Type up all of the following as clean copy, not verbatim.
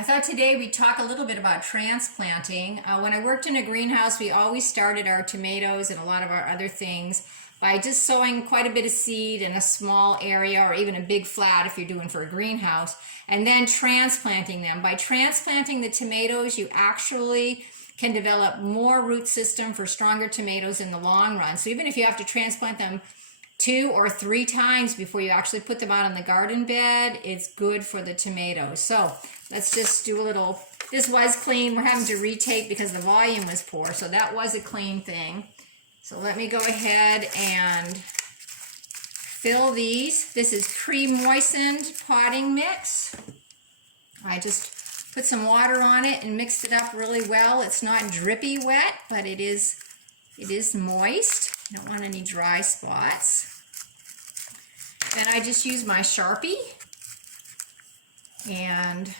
I thought today we'd talk a little bit about transplanting. When I worked in a greenhouse, we always started our tomatoes and a lot of our other things by just sowing quite a bit of seed in a small area or even a big flat if you're doing for a greenhouse, and then transplanting them. By transplanting the tomatoes, you actually can develop more root system for stronger tomatoes in the long run. So even if you have to transplant them 2 or 3 times before you actually put them out on the garden bed, it's good for the tomatoes. So let's just do a little, this was clean. We're having to retape because the volume was poor, so that was a clean thing. So let me go ahead and fill these. This is pre-moistened potting mix. I just put some water on it and mixed it up really well. It's not drippy wet, but it is moist. You don't want any dry spots. And I just use my Sharpie and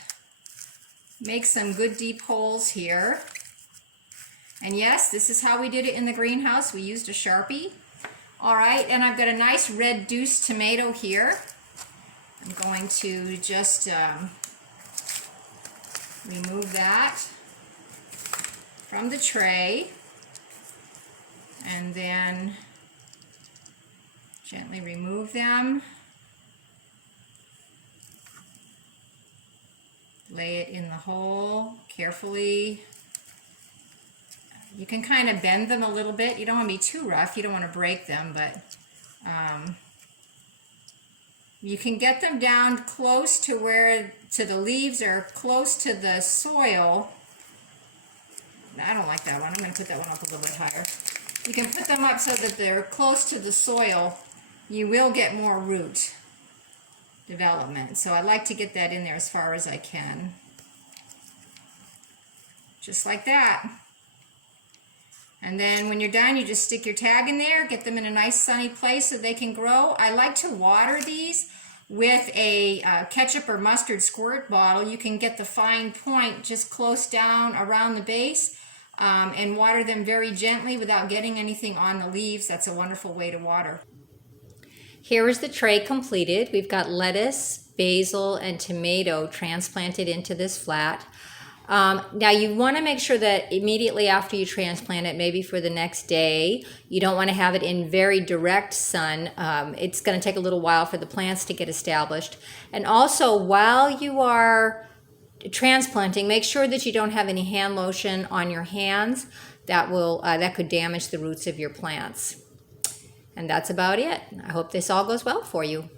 make some good deep holes here. And yes, this is how we did it in the greenhouse. We used a Sharpie. All right, and I've got a nice red deuce tomato here. I'm going to just remove that from the tray. And then gently remove them. Lay it in the hole carefully. You can kind of bend them a little bit. You don't want to be too rough. You don't want to break them, but you can get them down close to where the leaves are close to the soil. I don't like that one. I'm going to put that one up a little bit higher. You can put them up so that they're close to the soil. You will get more root development. So I like to get that in there as far as I can. Just like that. And then when you're done, you just stick your tag in there, get them in a nice sunny place so they can grow. I like to water these with a ketchup or mustard squirt bottle. You can get the fine point just close down around the base. And water them very gently without getting anything on the leaves. That's a wonderful way to water. Here is the tray completed. We've got lettuce, basil, and tomato transplanted into this flat. Now you want to make sure that immediately after you transplant it, maybe for the next day, you don't want to have it in very direct sun. It's going to take a little while for the plants to get established. And also, while you are transplanting, make sure that you don't have any hand lotion on your hands. That could damage the roots of your plants. And that's about it. I hope this all goes well for you.